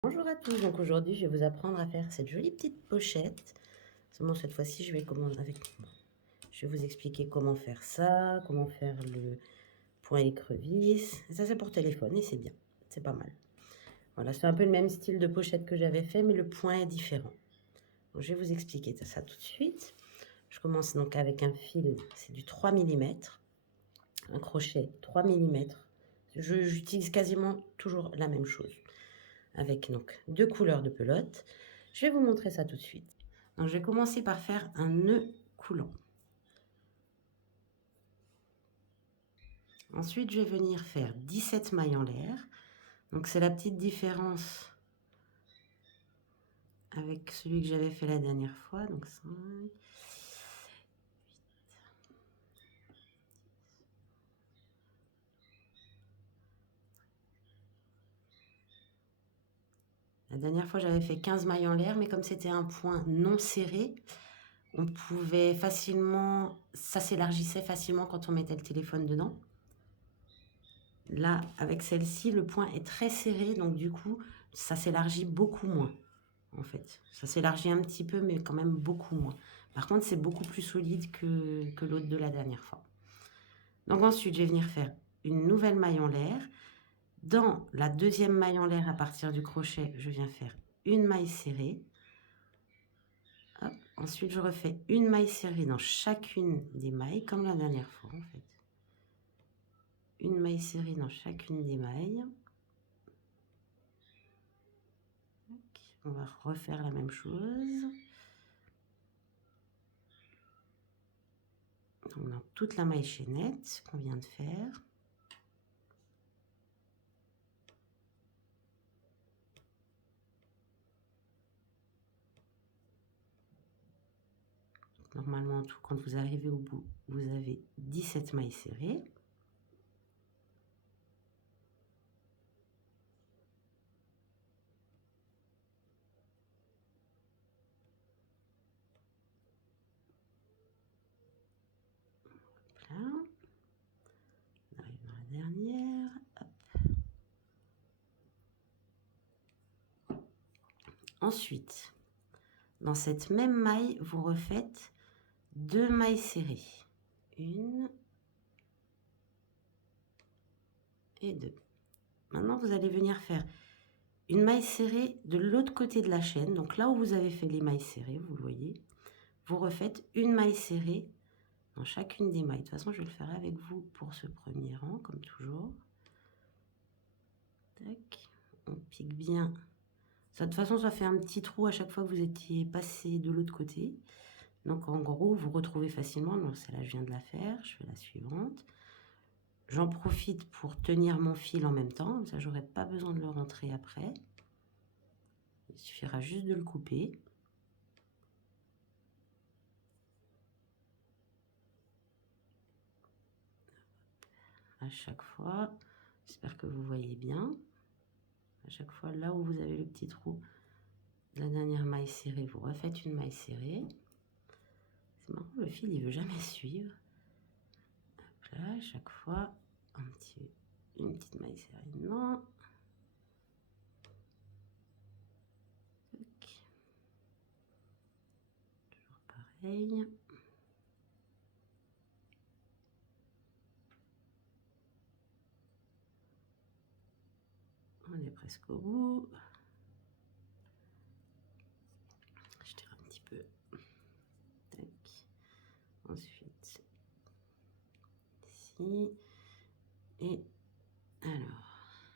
Bonjour à tous, donc aujourd'hui je vais vous apprendre à faire cette jolie petite pochette. Seulement cette fois-ci je vais je vais vous expliquer comment faire ça, comment faire le point écrevisse. Et ça c'est pour téléphone et c'est bien, c'est pas mal. Voilà, c'est un peu le même style de pochette que j'avais fait, mais le point est différent. Donc, je vais vous expliquer ça tout de suite. Je commence donc avec un fil, c'est du 3 mm, un crochet 3 mm. J'utilise quasiment toujours la même chose, avec donc 2 couleurs de pelote. Je vais vous montrer ça tout de suite. Donc je vais commencer par faire un nœud coulant. Ensuite, je vais venir faire 17 mailles en l'air. Donc c'est la petite différence avec celui que j'avais fait la dernière fois. Donc 5, 8. La dernière fois, j'avais fait 15 mailles en l'air, mais comme c'était un point non serré, on pouvait facilement, ça s'élargissait facilement quand on mettait le téléphone dedans. Là, avec celle-ci, le point est très serré, donc du coup, ça s'élargit beaucoup moins, en fait. Ça s'élargit un petit peu, mais quand même beaucoup moins. Par contre, c'est beaucoup plus solide que l'autre de la dernière fois. Donc ensuite, je vais venir faire une nouvelle maille en l'air. Dans la deuxième maille en l'air, à partir du crochet, je viens faire une maille serrée. Hop. Ensuite, je refais une maille serrée dans chacune des mailles, comme la dernière fois, en fait. Une maille serrée dans chacune des mailles. On va refaire la même chose. Donc, dans toute la maille chaînette qu'on vient de faire. Normalement, en tout, quand vous arrivez au bout, vous avez 17 mailles serrées. Là. On arrive dans la dernière. Hop. Ensuite, dans cette même maille, vous refaites 2 mailles serrées. 1 et 2. Maintenant, vous allez venir faire une maille serrée de l'autre côté de la chaîne. Donc là où vous avez fait les mailles serrées, vous le voyez, vous refaites une maille serrée dans chacune des mailles. De toute façon, je le ferai avec vous pour ce premier rang, comme toujours. Tac, on pique bien. Ça, de toute façon, ça fait un petit trou à chaque fois que vous étiez passé de l'autre côté. Donc, en gros, vous retrouvez facilement. Donc, celle-là, je viens de la faire. Je fais la suivante. J'en profite pour tenir mon fil en même temps. Comme ça, j'aurai pas besoin de le rentrer après. Il suffira juste de le couper. À chaque fois, j'espère que vous voyez bien. À chaque fois, là où vous avez le petit trou, la dernière maille serrée, vous refaites une maille serrée. C'est marrant, le fil, il veut jamais suivre. Hop là, à chaque fois, une petite maille serrée. Non. Tac. Toujours pareil. On est presque au bout. Je tire un petit peu. Tac. Ensuite, ici. Et alors,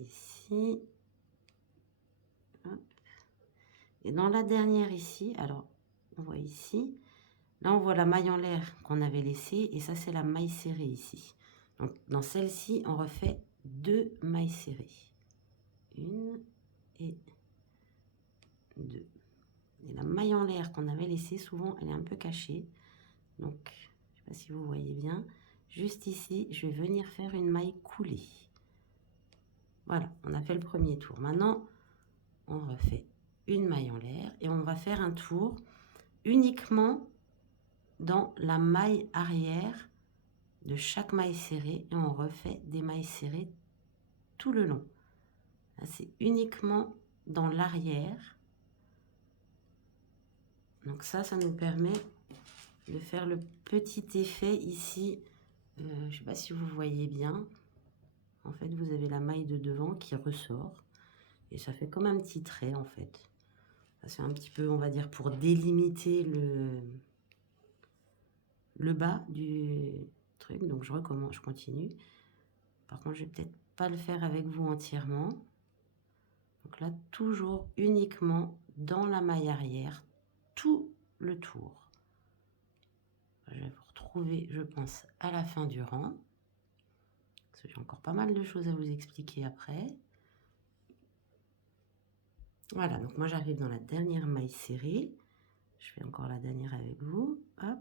ici. Hop. Et dans la dernière ici, alors, on voit ici. Là, on voit la maille en l'air qu'on avait laissée. Et ça, c'est la maille serrée ici. Donc, dans celle-ci, on refait 2 mailles serrées. 1 et 2. Et la maille en l'air qu'on avait laissée, souvent, elle est un peu cachée. Donc, je ne sais pas si vous voyez bien. Juste ici, je vais venir faire une maille coulée. Voilà, on a fait le premier tour. Maintenant, on refait une maille en l'air et on va faire un tour uniquement dans la maille arrière de chaque maille serrée et on refait des mailles serrées tout le long. Là, c'est uniquement dans l'arrière. Donc ça nous permet de faire le petit effet ici. Je ne sais pas si vous voyez bien. En fait, vous avez la maille de devant qui ressort. Et ça fait comme un petit trait, en fait. C'est un petit peu, on va dire, pour délimiter le bas du truc. Donc je recommence, je continue. Par contre, je vais peut-être pas le faire avec vous entièrement. Donc là, toujours uniquement dans la maille arrière, tout le tour. Je vais vous retrouver, je pense, à la fin du rang. Parce que j'ai encore pas mal de choses à vous expliquer après. Voilà, donc moi j'arrive dans la dernière maille serrée. Je fais encore la dernière avec vous. Hop.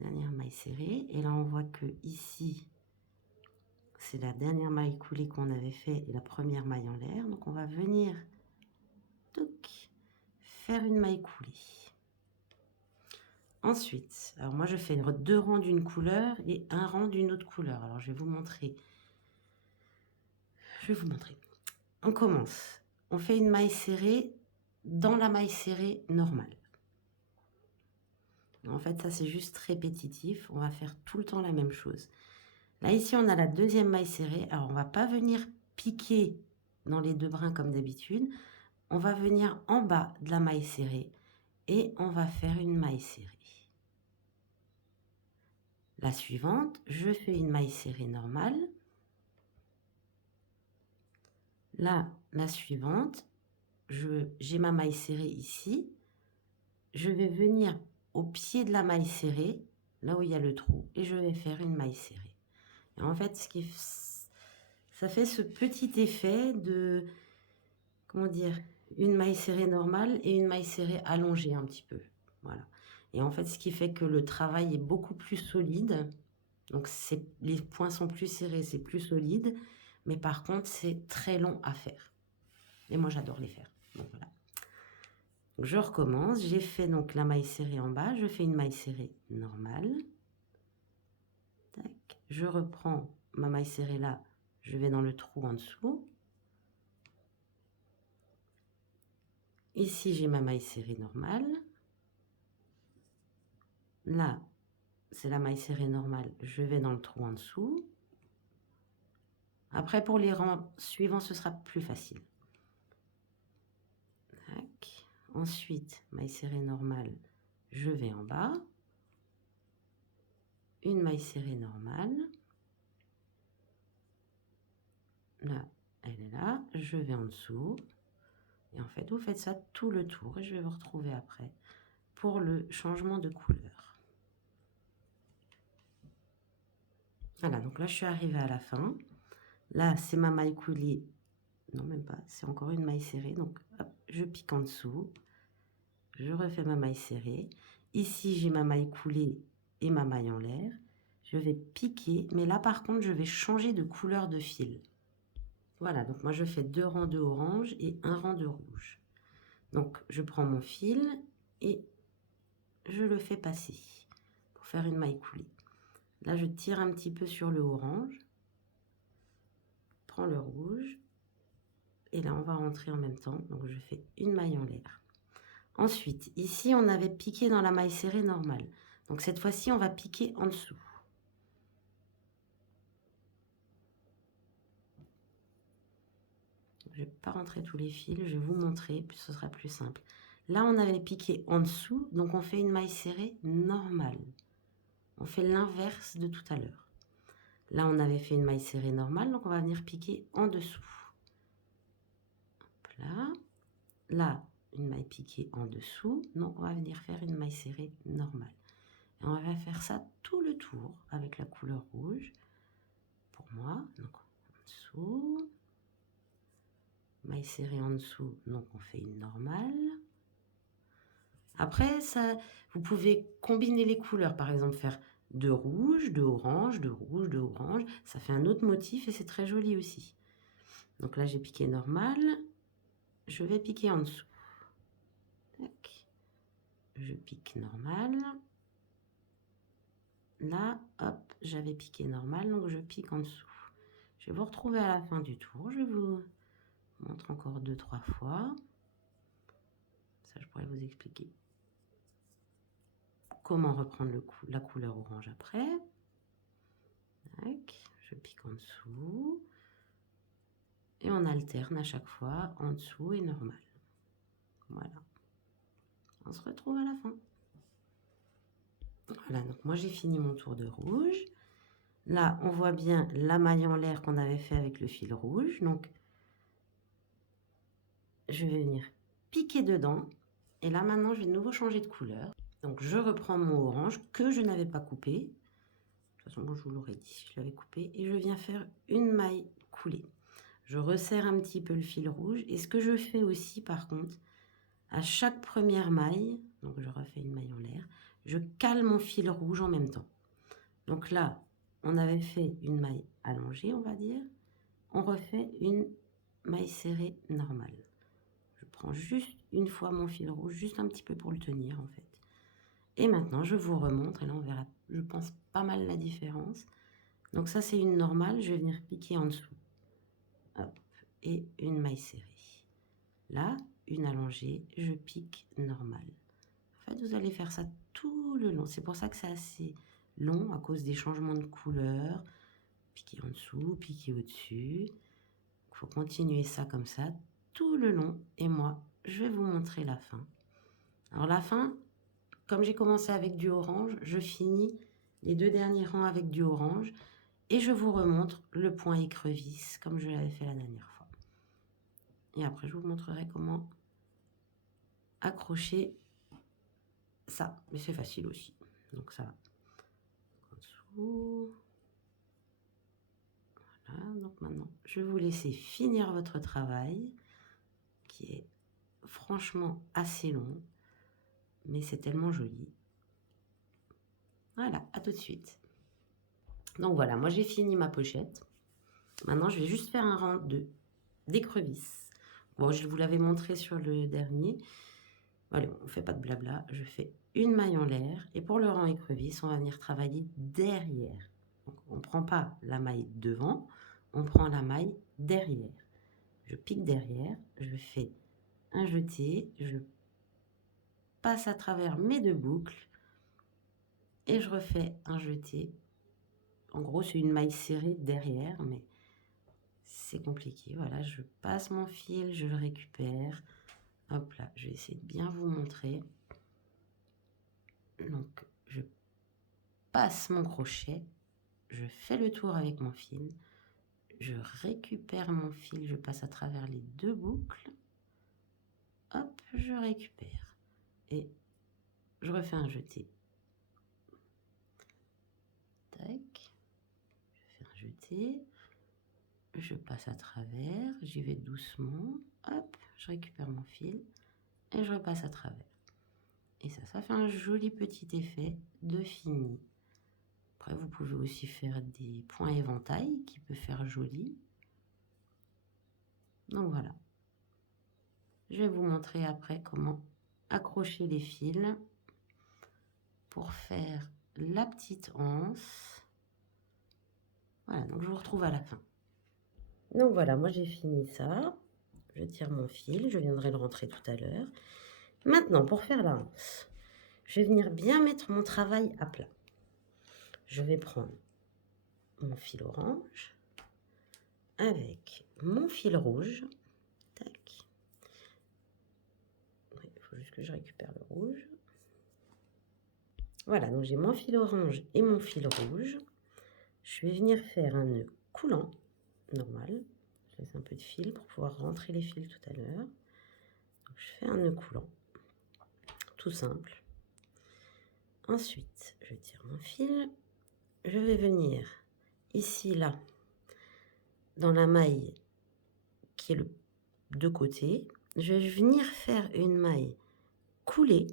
Dernière maille serrée. Et là, on voit que ici, c'est la dernière maille coulée qu'on avait fait et la première maille en l'air. Donc, on va venir faire une maille coulée. Ensuite, alors moi, je fais 2 rangs d'une couleur et un rang d'une autre couleur. Alors, je vais vous montrer. On commence. On fait une maille serrée dans la maille serrée normale. En fait, ça, c'est juste répétitif. On va faire tout le temps la même chose. Là, ici, on a la deuxième maille serrée. Alors, on va pas venir piquer dans les 2 brins comme d'habitude. On va venir en bas de la maille serrée et on va faire une maille serrée. La suivante, je fais une maille serrée normale. Là, la suivante, j'ai ma maille serrée ici. Je vais venir au pied de la maille serrée, là où il y a le trou, et je vais faire une maille serrée. Et en fait, ça fait ce petit effet de, comment dire, une maille serrée normale et une maille serrée allongée un petit peu. Voilà. Et en fait, ce qui fait que le travail est beaucoup plus solide. Donc, les points sont plus serrés, c'est plus solide. Mais par contre, c'est très long à faire. Et moi, j'adore les faire. Donc, voilà. Donc, je recommence. J'ai fait donc la maille serrée en bas. Je fais une maille serrée normale. Tac. Je reprends ma maille serrée là. Je vais dans le trou en dessous. Ici, j'ai ma maille serrée normale. Là, c'est la maille serrée normale. Je vais dans le trou en dessous. Après, pour les rangs suivants, ce sera plus facile. Tac. Ensuite, maille serrée normale, je vais en bas. Une maille serrée normale. Là, elle est là. Je vais en dessous. Et en fait, vous faites ça tout le tour. Et je vais vous retrouver après pour le changement de couleur. Voilà, donc là, je suis arrivée à la fin. Là, c'est ma maille coulée. Non, même pas. C'est encore une maille serrée. Donc, hop, je pique en dessous. Je refais ma maille serrée. Ici, j'ai ma maille coulée et ma maille en l'air. Je vais piquer, mais là, par contre, je vais changer de couleur de fil. Voilà, donc moi, je fais 2 rangs de orange et un rang de rouge. Donc, je prends mon fil et je le fais passer pour faire une maille coulée. Là, je tire un petit peu sur le orange. Prends le rouge. Et là, on va rentrer en même temps. Donc, je fais une maille en l'air. Ensuite, ici, on avait piqué dans la maille serrée normale. Donc, cette fois-ci, on va piquer en dessous. Je ne vais pas rentrer tous les fils, je vais vous montrer, puis ce sera plus simple. Là, on avait piqué en dessous, donc on fait une maille serrée normale. On fait l'inverse de tout à l'heure. Là, on avait fait une maille serrée normale, donc on va venir piquer en dessous. Hop là. Là, une maille piquée en dessous, donc on va venir faire une maille serrée normale. Et on va faire ça tout le tour avec la couleur rouge. Pour moi, donc en dessous. Maille serrée en dessous, donc on fait une normale. Après, ça, vous pouvez combiner les couleurs, par exemple faire de rouge, de orange, de rouge, de orange. Ça fait un autre motif et c'est très joli aussi. Donc là, j'ai piqué normal. Je vais piquer en dessous. Tac. Je pique normal. Là, hop, j'avais piqué normal, donc je pique en dessous. Je vais vous retrouver à la fin du tour. Je vous montre encore 2-3 fois. Ça, je pourrais vous expliquer comment reprendre la couleur orange après. Tac, je pique en dessous. Et on alterne à chaque fois en dessous et normal. Voilà. On se retrouve à la fin. Voilà, donc moi j'ai fini mon tour de rouge. Là, on voit bien la maille en l'air qu'on avait fait avec le fil rouge. Donc, je vais venir piquer dedans. Et là, maintenant, je vais de nouveau changer de couleur. Donc, je reprends mon orange que je n'avais pas coupé. De toute façon, bon, je vous l'aurais dit si je l'avais coupé. Et je viens faire une maille coulée. Je resserre un petit peu le fil rouge. Et ce que je fais aussi, par contre, à chaque première maille, donc je refais une maille en l'air, je cale mon fil rouge en même temps. Donc là, on avait fait une maille allongée, on va dire. On refait une maille serrée normale. Je prends juste une fois mon fil rouge, juste un petit peu pour le tenir en fait. Et maintenant, je vous remontre, et là on verra, je pense, pas mal la différence. Donc ça, c'est une normale, je vais venir piquer en dessous. Hop, et une maille serrée. Là, une allongée, je pique normale. En fait, vous allez faire ça tout le long. C'est pour ça que c'est assez long, à cause des changements de couleur. Piquer en dessous, piquer au-dessus. Il faut continuer ça comme ça tout le long. Et moi, je vais vous montrer la fin. Alors la fin, comme j'ai commencé avec du orange, je finis les 2 derniers rangs avec du orange. Et je vous remontre le point écrevisse, comme je l'avais fait la dernière fois. Et après, je vous montrerai comment accrocher ça. Mais c'est facile aussi. Donc ça va. En dessous. Voilà, donc maintenant, je vais vous laisser finir votre travail, qui est franchement assez long, mais c'est tellement joli. Voilà, à tout de suite. Donc voilà, moi j'ai fini ma pochette. Maintenant, je vais juste faire un rang d'écrevisses. Bon, je vous l'avais montré sur le dernier. Allez, on ne fait pas de blabla. Je fais une maille en l'air. Et pour le rang écrevisse, on va venir travailler derrière. Donc, on ne prend pas la maille devant, on prend la maille derrière. Je pique derrière, je fais un jeté, je passe à travers mes 2 boucles et je refais un jeté. En gros, c'est une maille serrée derrière, mais c'est compliqué. Voilà, je passe mon fil, je le récupère. Hop là, je vais essayer de bien vous montrer. Donc, je passe mon crochet, je fais le tour avec mon fil, je récupère mon fil, je passe à travers les 2 boucles. Hop, je récupère et je refais un jeté. Tac, je fais un jeté. Je passe à travers, j'y vais doucement, hop, je récupère mon fil et je repasse à travers. Et ça fait un joli petit effet de fini. Après, vous pouvez aussi faire des points éventail qui peut faire joli. Donc voilà. Je vais vous montrer après comment accrocher les fils pour faire la petite anse. Voilà, donc je vous retrouve à la fin. Donc voilà, moi j'ai fini ça. Je tire mon fil, je viendrai le rentrer tout à l'heure. Maintenant, pour faire la anse, je vais venir bien mettre mon travail à plat. Je vais prendre mon fil orange avec mon fil rouge. Tac. Il faut juste que je récupère le rouge. Voilà, donc j'ai mon fil orange et mon fil rouge. Je vais venir faire un nœud coulant, normal. Je laisse un peu de fil pour pouvoir rentrer les fils tout à l'heure. Je fais un nœud coulant, tout simple. Ensuite, je tire mon fil. Je vais venir ici, là, dans la maille qui est de côté. Je vais venir faire une maille coulée.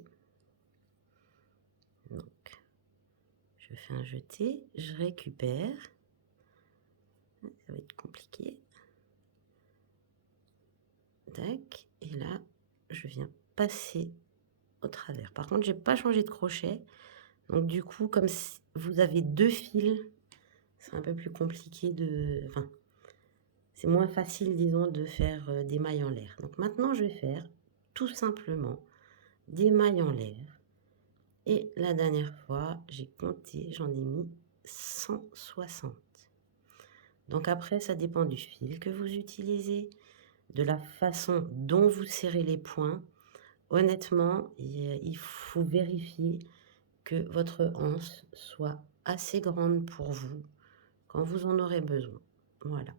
Donc, je fais un jeté, je récupère. Ça va être compliqué. Tac, et là, je viens passer au travers. Par contre, j'ai pas changé de crochet. Donc du coup, comme si vous avez 2 fils, c'est un peu plus compliqué de... Enfin, c'est moins facile, disons, de faire des mailles en l'air. Donc maintenant, je vais faire tout simplement des mailles en l'air. Et la dernière fois, j'ai compté, j'en ai mis 160. Donc après, ça dépend du fil que vous utilisez, de la façon dont vous serrez les points. Honnêtement, il faut vérifier que votre anse soit assez grande pour vous quand vous en aurez besoin. Voilà.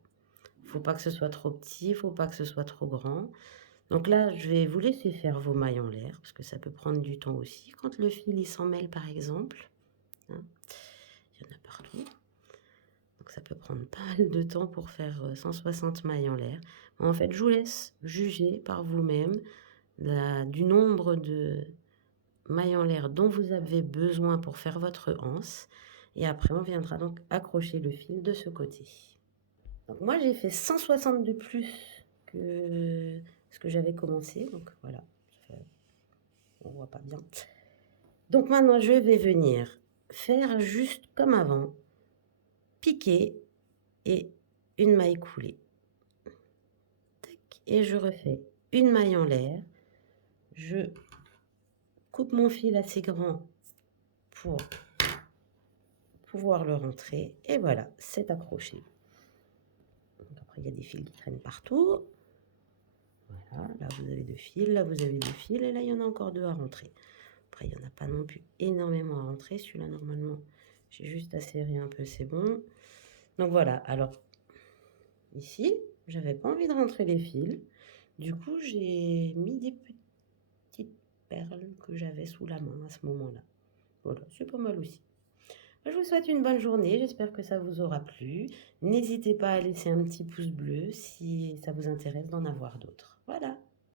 Il ne faut pas que ce soit trop petit, il ne faut pas que ce soit trop grand. Donc là, je vais vous laisser faire vos mailles en l'air, parce que ça peut prendre du temps aussi. Quand le fil il s'en mêle, par exemple, hein, il y en a partout. Donc ça peut prendre pas mal de temps pour faire 160 mailles en l'air. En fait, je vous laisse juger par vous-même du nombre de mailles en l'air dont vous avez besoin pour faire votre anse. Et après, on viendra donc accrocher le fil de ce côté. Donc moi, j'ai fait 160 de plus que ce que j'avais commencé. Donc voilà, on voit pas bien. Donc maintenant, je vais venir faire juste comme avant, piquer et une maille coulée. Tac, et je refais une maille en l'air. Je coupe mon fil assez grand pour pouvoir le rentrer. Et voilà, c'est accroché. Donc après, il y a des fils qui traînent partout. Voilà, là vous avez 2 fils, là vous avez 2 fils, et là il y en a encore 2 à rentrer. Après, il n'y en a pas non plus énormément à rentrer. Celui-là, normalement, j'ai juste à serrer un peu, c'est bon. Donc voilà, alors ici, j'avais pas envie de rentrer les fils. Du coup, j'ai mis des petites perles que j'avais sous la main à ce moment-là. Voilà, c'est pas mal aussi. Je vous souhaite une bonne journée, j'espère que ça vous aura plu. N'hésitez pas à laisser un petit pouce bleu si ça vous intéresse d'en avoir d'autres. Voilà.